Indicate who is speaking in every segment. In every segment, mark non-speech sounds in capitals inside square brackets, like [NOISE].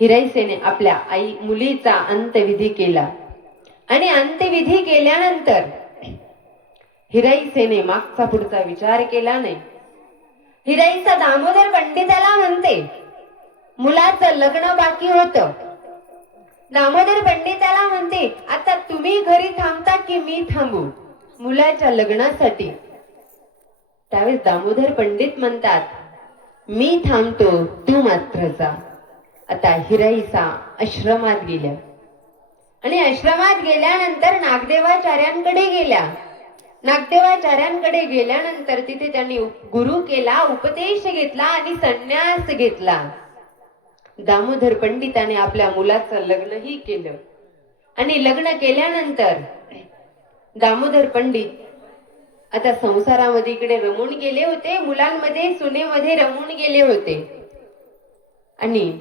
Speaker 1: हिराईसेने आपल्या आई मुलीचा अंत्यविधी केला. आणि अंत्यविधी केल्यानंतर हिराईसेने मागचा पुढचा विचार केला नाही. हिराईचा दामोदर पंडिताला म्हणते मुलाचं लग्न बाकी होत. दामोदर पंडिताला म्हणते आता तुम्ही घरी थांबता की मी थांबू? मुलाच्या लग्नासाठी. त्यावेळेस दामोदर पंडित म्हणतात मी थांबतो तू मात्र जा. आता हिराईचा आश्रमात गेल्या. आणि आश्रमात गेल्यानंतर नागदेवाचार्यांकडे गेल्या. नागदेवाचार्यांकडे गेल्यानंतर तिथे त्यांनी गुरु केला उपदेश घेतला आणि संन्यास घेतला. दामोदर पंडिताने आपल्या मुलाचं लग्नही केलं. आणि लग्न केल्यानंतर दामोदर पंडित आता संसारामध्ये इकडे रमून गेले होते मुलांमध्ये सुनेमध्ये रमून गेले होते. आणि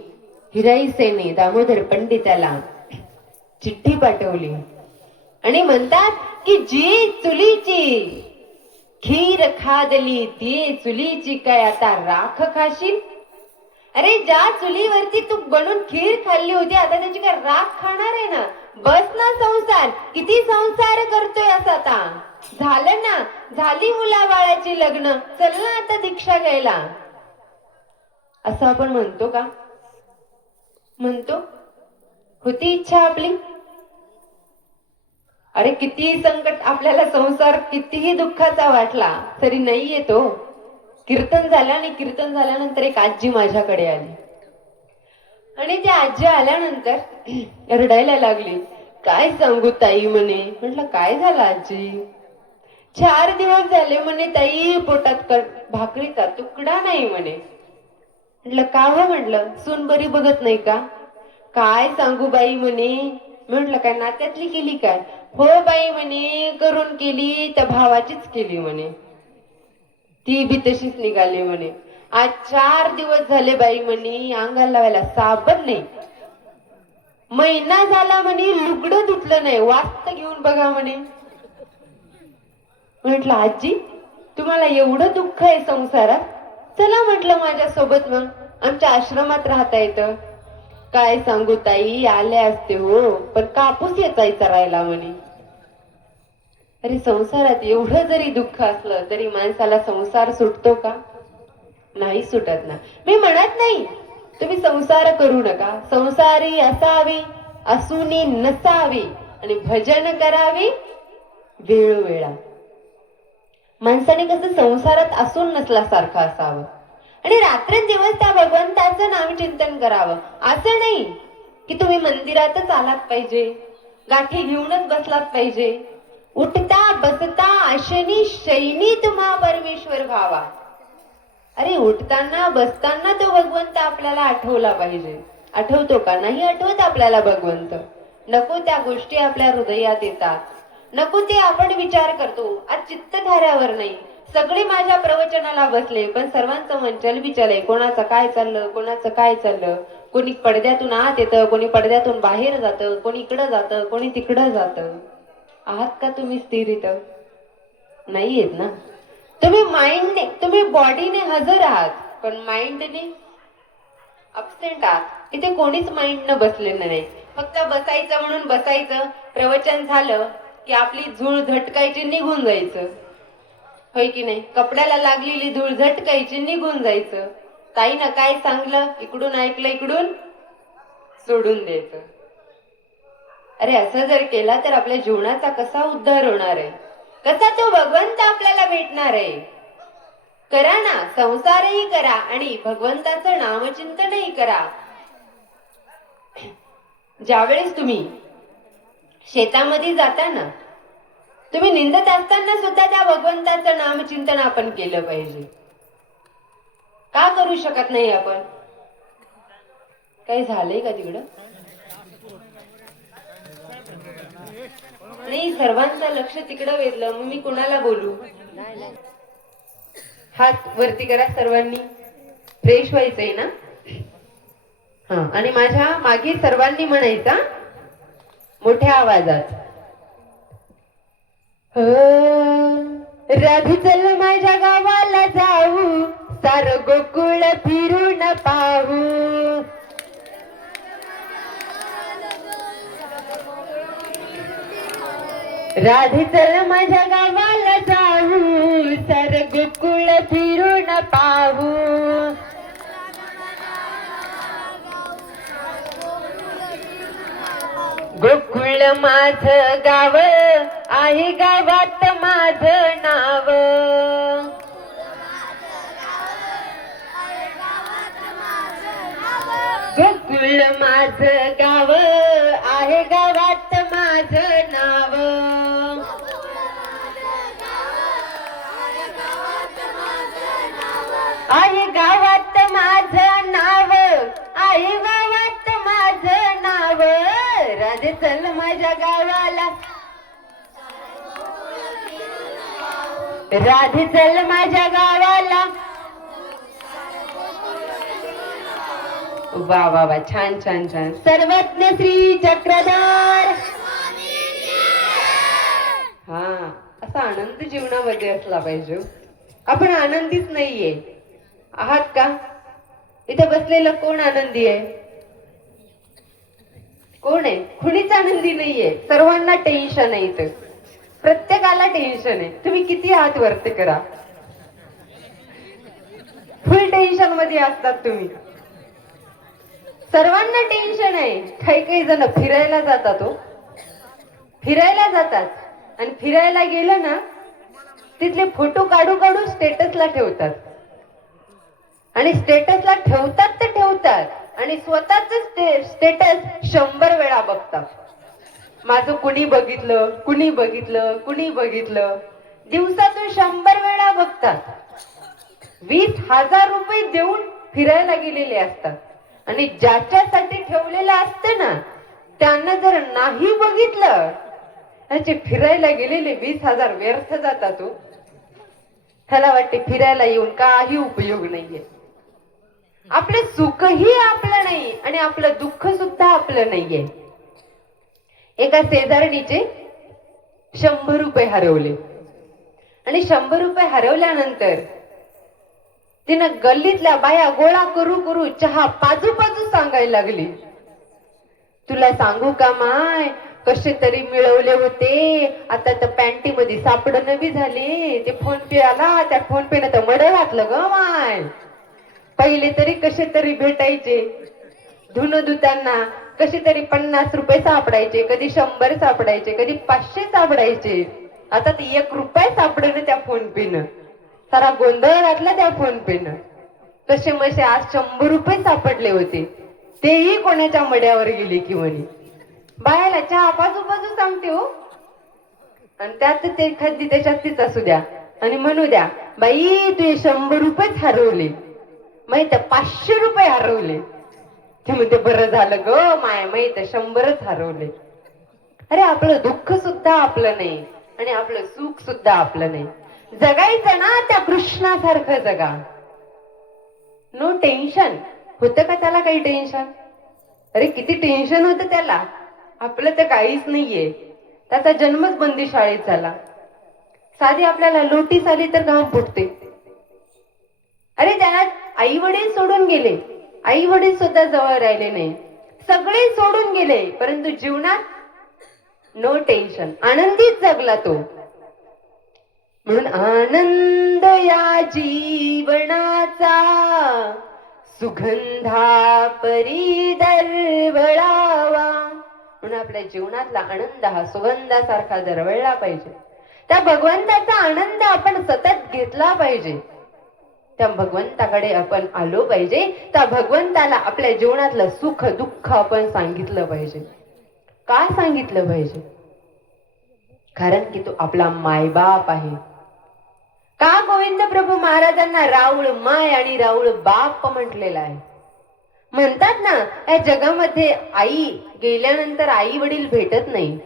Speaker 1: हिराईसेने दामोदर पंडिताला चिठ्ठी पाठवली. आणि म्हणतात की जी चुलीची खीर खादली ती चुलीची काय आता राख खाशील? अरे ज्या चुलीवरती तू बनून खीर खाल्ली होती आता त्याची काय राख खाणार आहे ना? बस ना संसार किती संसार करतोय असं आता. झालं ना झाली मुला बाळाची लग्न चल ना आता दीक्षा घ्यायला. असं आपण म्हणतो का? म्हणतो होती इच्छा आपली. अरे कितीही संकट आपल्याला संसार कितीही दुःखाचा वाटला तरी नाही येतो. कीर्तन झालं आणि कीर्तन झाल्यानंतर एक आजी माझ्याकडे आली. आणि त्या आजी आल्यानंतर [CLEARS THROAT] रडायला लागली. काय सांगू ताई म्हणे? म्हटलं काय झालं आजी? चार दिवस झाले म्हणे ताई पोटात कर- भाकरीचा तुकडा नाही म्हणे. म्हटलं का हो म्हटलं? सून बरी बघत नाही का? काय सांगू बाई म्हणे? म्हटलं काय नात्यातली केली काय? हो बाई म्हणे करून केली त्या भावाचीच केली म्हणे. ती बी तशीच निघाली म्हणे. आज चार दिवस झाले बाई म्हणे अंगाला लावायला साबण नाही. महिना झाला म्हणे लुगडं धुतलं नाही. वास्त घेऊन बघा म्हणे. म्हटलं आजी तुम्हाला एवढं दुःख आहे संसारात? चला म्हटलं माझ्यासोबत मग. आमच्या आश्रमात राहता येतं. काय सांगू ताई आले असते हो पण कापूस येताय राहिला म्हणे. अरे संसारात एवढं जरी दुःख असलं तरी माणसाला संसार सुटतो का? नाही सुटत ना. मी म्हणत नाही तुम्ही संसार करू नका. संसारी असावी असूनी नसावी आणि भजन करावी वेळोवेळा. माणसाने कसं संसारात असून नसल्यासारखं असावं. आणि रात्रंदिवस त्या भगवंताचं नामचिंतन करावं असं नाही की तुम्ही मंदिरातच आलात पाहिजे गाठी घेऊनच बसलात पाहिजे. उठता बसता अशनी शैनी तुम्हा परमेश्वर व्हावा. अरे उठताना बसताना तो भगवंत आपल्याला आठवला पाहिजे. आठवतो का? नाही आठवत आपल्याला भगवंत. नको त्या गोष्टी आपल्या हृदयात येतात. नको ते आपण विचार करतो. आज चित्तधाऱ्यावर नाही. सगळे माझ्या प्रवचनाला बसले पण सर्वांचं मन चलबिचल आहे कोणाचं काय चाललं कोणाचं काय चाललं? कोणी पडद्यातून आत येतं कोणी पडद्यातून बाहेर जातं कोणी इकडं जातं कोणी तिकडं जातं. आहात का तुम्ही स्थिर इथं नाही येत ना. तुम्ही माइंडने तुम्ही बॉडीने हजर आहात पण माइंडने अबसेंट आहात. इथे कोणीच माइंडनं बसलेलं नाही. फक्त बसायचं म्हणून बसायचं प्रवचन झालं की आपली झूळ झटकायची निघून जायचं. होय की नाही? कपड्याला लागलेली धूळ झटकायची निघून जायचं. ताईनं काय सांगलं? इकडून ऐकलं इकडून सोडून द्यायचं. अरे असं जर केला तर आपल्या जीवनाचा कसा उद्धार होणार आहे? कसा तो भगवंत आपल्याला भेटणार आहे? करा ना संसारही करा आणि भगवंताचं नामचिंतनही करा. ज्यावेळेस तुम्ही शेतामध्ये जाताना तुम्ही निंदत असताना सुद्धा त्या भगवंताचं नामचिंतन आपण केलं पाहिजे. का करू शकत नाही आपण? काही झालंय का तिकडं? नाही सर्वांचं लक्ष तिकडं वेधलं मग मी कुणाला बोलू? हात वरती करा सर्वांनी. फ्रेश व्हायचंय ना? हा आणि माझ्या मागे सर्वांनी म्हणायचा मोठ्या आवाजात. हो चल माझ्या गावाला जाऊ सार गोकुळ फिरून पाहू. राधी चल माझ्या गावाला जाऊ सर गोकुळ फिरून पाहू. गोकुळ माझ गाव आहे गावात माझ नाव. गोकुळ माझ गाव आहे राधे चल माझ्या गावाला. वा वा वा छान छान छान. सर्वज्ञ श्री चक्रधार. हा असा आनंद जीवनामध्ये असला पाहिजे. आपण आनंदीच नाहीये. आहात का? इथे बसलेलं कोण आनंदी आहे? कोण आहे? कुणीच आनंदी नाहीये. सर्वांना टेन्शन आहे इथं. प्रत्येकाला टेन्शन आहे. तुम्ही किती आहात वरती करा? फुल टेन्शनमध्ये असतात तुम्ही. सर्वांना टेन्शन आहे. काही काही जण फिरायला जातात हो. फिरायला जातात. आणि फिरायला गेलं ना तिथले फोटो काढू काढू स्टेटसला ठेवतात. आणि स्टेटसला ठेवतात तर ठेवतात. आणि स्वतःच स्टेटस शंभर वेळा बघतात. माझं कुणी बघितलं कुणी बघितलं कुणी बघितलं? दिवसातून शंभर वेळा बघतात. वीस हजार रुपये देऊन फिरायला गेलेले असतात. आणि ज्याच्यासाठी ठेवलेलं असतं ना त्यांना जर नाही बघितलं त्याचे फिरायला गेलेले वीस हजार व्यर्थ जातात तू त्याला वाटते फिरायला येऊन काही उपयोग नाहीये. आपले सुखही आपलं नाही आणि आपलं दुःख सुद्धा आपलं नाहीये. एका शेजारणीचे शंभर रुपये हरवले. आणि शंभर रुपये हरवल्यानंतर तिनं गल्लीतल्या बाया गोळा करू करू चहा पाजू पाजू सांगायला लागली. तुला सांगू का माय? कसे तरी मिळवले होते. आता तर पॅन्टी मध्ये सापड नवी झाले. ते फोन पे आला. त्या फोन पे न तर मड घातलं ग माय. पहिले तरी कसे तरी भेटायचे. धुन धुताना कसे तरी पन्नास रुपये सापडायचे कधी शंभर सापडायचे कधी पाचशे सापडायचे. आता ते एक रुपये सापडणं त्या फोन पेनं. सारा गोंधळ घातला त्या फोन पेनं. कसे मसे आज शंभर रुपये सापडले होते. तेही कोणाच्या मड्यावर गेले की म्हणे. बायाला चहा बाजू बाजू सांगते हो. आणि त्यात ते एखादी त्याच्यात तीच असू द्या. आणि म्हणू द्या बाई तुझे शंभर रुपयेच हरवले. माहीत पाचशे रुपये हरवले. ते म्हणते बरं झालं ग माय माहीत शंभरच हरवले. अरे आपलं दुःख सुद्धा आपलं नाही आणि आपलं सुख सुद्धा आपलं नाही. जगायचं ना त्या कृष्णासारखं जगा. नो टेन्शन होतं का त्याला काही टेन्शन अरे किती टेन्शन होतं त्याला. आपलं तर काहीच नाहीये. त्याचा जन्मच बंदी शाळेत झाला. साधी आपल्याला लोटीस आली तर घाम फुटते. अरे त्याला आई वडील सोडून गेले. आई वडील सुद्धा जवळ राहिले नाही. सगळे सोडून गेले परंतु जीवनात नो टेन्शन आनंदीच जगला तो. म्हणून आनंद या जीवनाचा सुगंधा परी दरवळावा. म्हणून आपल्या जीवनातला आनंद हा सुगंधासारखा दरवळला पाहिजे. त्या भगवंताचा आनंद आपण सतत घेतला पाहिजे. त्या भगवंताकडे आपण आलो पाहिजे. त्या भगवंताला आपल्या जीवनातलं सुख दुःख आपण सांगितलं पाहिजे. काय सांगितलं पाहिजे? कारण की तो आपला मायबाप आहे. का गोविंद प्रभू महाराजांना राऊळ माय आणि राऊळ बाप म्हटलेला आहे? म्हणतात ना या जगामध्ये आई गेल्यानंतर आई वडील भेटत नाही.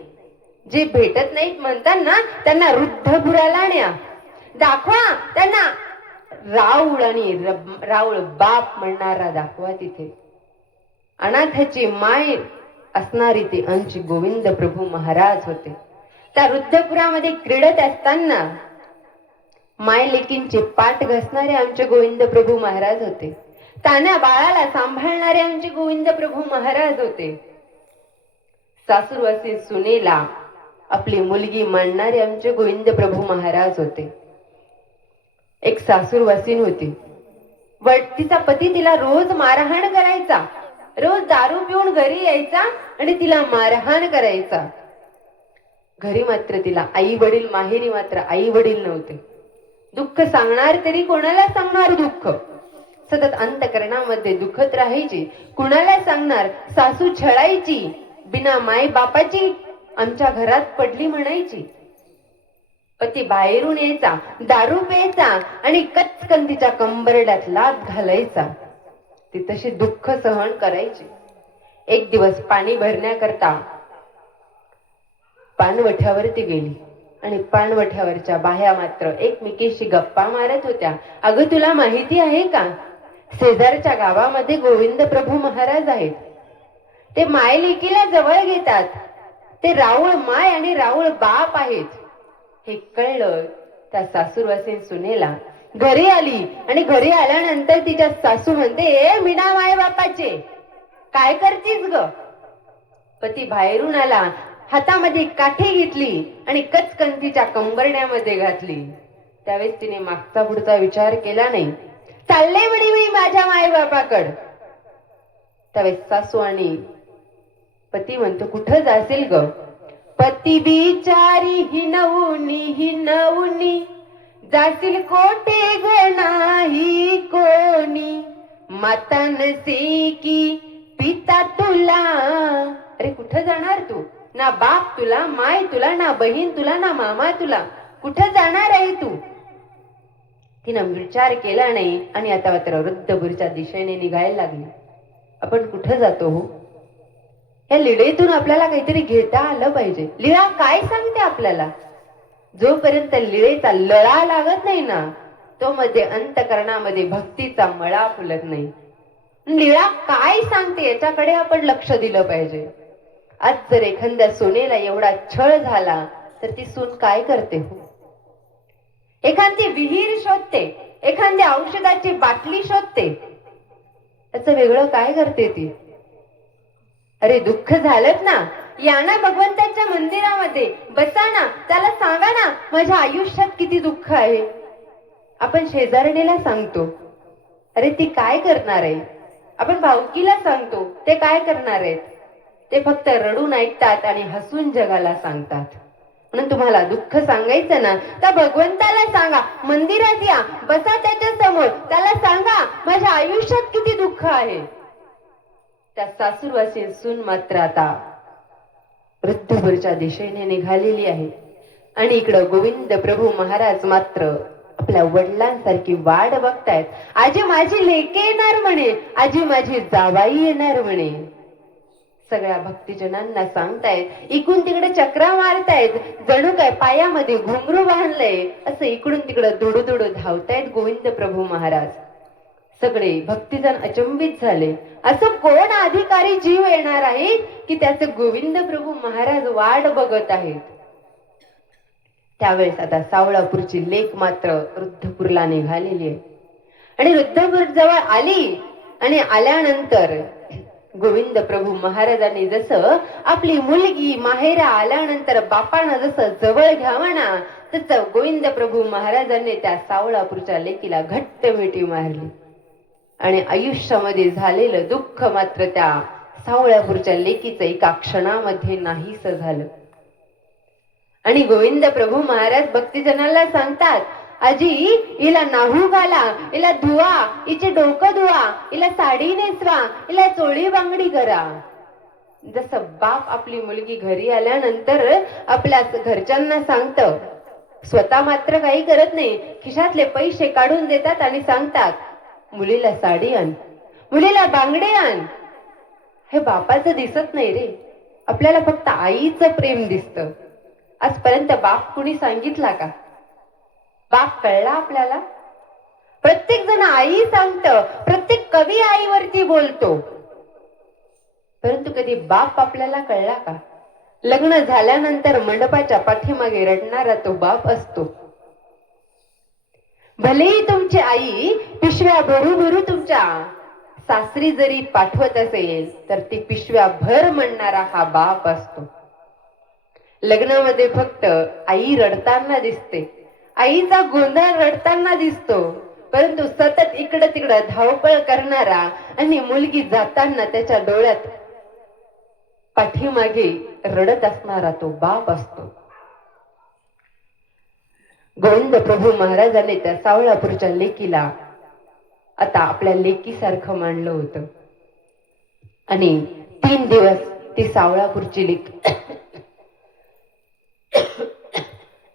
Speaker 1: जे भेटत नाहीत म्हणतात ना त्यांना वृद्धपुराला न्या दाखवा त्यांना राऊळ आणि राऊळ बाप म्हणणारा दाखवा तिथे. अनाथाची माय असणारी ते अंश गोविंद प्रभू महाराज होते. त्या वृद्धपुरामध्ये क्रीडत असताना माय लेकींचे पाठ घसणारे आमचे गोविंद प्रभू महाराज होते. तान्या बाळाला सांभाळणारे आमचे गोविंद प्रभू महाराज होते. सासूरवासी सुनेला आपली मुलगी मांडणारे आमचे गोविंद प्रभू महाराज होते. एक सासूर वासीन होती. तिचा पती तिला रोज मारहाण करायचा. रोज दारू पिऊन घरी यायचा आणि तिला मारहाण करायचा. घरी मात्र तिला आई वडील माहेरी मात्र आई वडील नव्हते. दुःख सांगणार तरी कोणाला सांगणार दुःख? सतत अंतकरणामध्ये दुखत राहायची. कुणाला सांगणार? सासू छळायची. बिना माय बापाची आमच्या घरात पडली म्हणायची. पती बाहेरून यायचा दारू प्यायचा आणि कचकन तिच्या कंबरड्यात लात घालायचा. ती तशी दुःख सहन करायची. एक दिवस पाणी भरण्याकरता पाणवठ्यावरती गेली आणि पानवठ्यावरच्या बाह्या मात्र एकमेकीशी गप्पा मारत होत्या. अगं तुला माहिती आहे का? शेजारच्या गावामध्ये गोविंद प्रभू महाराज आहेत. ते माय लेकीला जवळ घेतात. ते राऊळ माय आणि राऊळ बाप आहेत. हे कळलं त्या सासूरवासीन सुनेला. घरी आली आणि घरी आल्यानंतर तिच्या सासू म्हणते ए मीना माय बापाचे काय करतीस ग? पती बाहेरून आला हातामध्ये काठी घेतली आणि कचकन तिच्या कंबरण्यामध्ये घातली. त्यावेळेस तिने मागचा पुढचा विचार केला नाही. चालले म्हणे मी माझ्या मायबापाकड त्यावेळेस सासू आणि पती म्हणतो कुठं जाशील ग? पती बिचारी हिनवुनी हिनवुनी जाशील कोटे ग नाही कोणी. माता नसे की पिता तुला. अरे कुठं जाणार तू? ना बाप तुला माय तुला ना बहीण तुला ना मामा तुला. कुठं जाणार आहे तू? तिनं विचार केला नाही आणि आता मात्र वृद्धपुरीच्या दिशेने निघायला लागली. आपण कुठं जातो हो? या लिळेतून आपल्याला काहीतरी घेता आलं पाहिजे. लिळा काय सांगते आपल्याला? जोपर्यंत लिळेचा लळा लागत नाही ना तो मध्ये अंतकरणामध्ये भक्तीचा मळा फुलत नाही. लिळा काय सांगते याच्याकडे आपण लक्ष दिलं पाहिजे. आज जर एखाद्या सोनेला एवढा छळ झाला तर ती सून काय करते हो? एखादी विहीर शोधते एखाद्या औषधाची बाटली शोधते. त्याचं वेगळं काय करते ती? अरे दुःख झालंच ना. या ना भगवंताच्या मंदिरामध्ये. बसा ना. त्याला सांगा ना माझ्या आयुष्यात किती दुःख आहे. आपण शेजारणीला सांगतो. अरे ती काय करणार आहे? आपण भाऊकीला सांगतो ते काय करणार आहेत? ते फक्त रडून ऐकतात आणि हसून जगाला सांगतात. म्हणून तुम्हाला दुःख सांगायचं ना तर भगवंताला सांगा मंदिरात या बसा त्याच्यासमोर. त्याला सांगा माझ्या आयुष्यात किती दुःख आहे. त्या सासूरवासी सून मात्र आता वृद्धपूरच्या दिशेने निघालेली आहे. आणि इकडं गोविंद प्रभू महाराज मात्र आपल्या वडिलांसारखी वाट बघतायत. आजी माझी लेके येणार म्हणे. आजी माझी जावाई येणार म्हणे. सगळ्या भक्तिजनांना सांगतायत इकडून तिकडे चक्रा मारतायत. जणू काय पायामध्ये घुंगरू बांधलंय. असं इकडून तिकडं दुडू दुडू धावतायत गोविंद प्रभू महाराज. सगळे भक्तिजन अचंबित झाले. असं कोण अधिकारी जीव येणार आहे की त्याचे गोविंद प्रभू महाराज वाट बघत आहेत? त्यावेळेस आता सावळापूरची लेख मात्र वृद्धपूरला निघालेली आहे. आणि वृद्धपूर जवळ आली आणि आल्यानंतर गोविंद प्रभू महाराजांनी जसं आपली मुलगी माहेरा आल्यानंतर बापानं जसं जवळ घ्यावं ना तसं गोविंद प्रभू महाराजांनी त्या सावळापूरच्या लेकीला घट्ट मिठी मारली. आणि आयुष्यामध्ये झालेलं दुःख मात्र त्या सावळ्यापूरच्या लेकीचं एका क्षणामध्ये नाहीस झालं. आणि गोविंद प्रभू महाराज भक्तिजनाला सांगतात आजी हिला नाहू घाला हिला धुवा हिचे डोकं धुवा हिला साडी नेसवा हिला चोळी बांगडी करा. जसं बाप आपली मुलगी घरी आल्यानंतर आपल्या घरच्यांना सांगत स्वतः मात्र काही करत नाही खिशातले पैसे काढून देतात आणि सांगतात मुलीला साडी आण. मुलीला बांगडे आण. हे बापाचं दिसत नाही रे. आपल्याला फक्त आईचं प्रेम दिसतं. आजपर्यंत बाप कुणी सांगितला का? बाप कळला आपल्याला? प्रत्येक जण आई सांगत. प्रत्येक कवी आईवरती बोलतो. परंतु कधी बाप आपल्याला कळला का? लग्न झाल्यानंतर मंडपाच्या पाठीमागे रडणारा तो बाप असतो. भलेही तुमची आई पिशव्या भरू भरू तुमच्या सासरी जरी पाठवत असेल तर ती पिशव्या भर म्हणणारा हा बाप असतो. लग्नामध्ये फक्त आई रडताना दिसते. आईचा गोंधळ रडताना दिसतो. परंतु सतत इकडं तिकडं धावपळ करणारा आणि मुलगी जाताना त्याच्या डोळ्यात पाठीमागे रडत असणारा तो बाप असतो. गोविंद प्रभू महाराजांनी त्या सावळापूरच्या लेकीला आता आपल्या लेकीसारखं मांडलं होतं. आणि तीन दिवस ती सावळापूरची लेक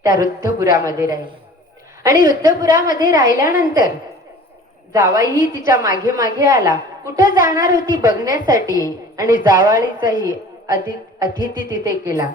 Speaker 1: त्या वृद्धपुरामध्ये राहिली. आणि वृद्धपुरामध्ये राहिल्यानंतर जावाईही तिच्यामागे मागे आला. कुठं जाणार होती बघण्यासाठी आणि जावाळीचाही अति अतिथी तिथे केला.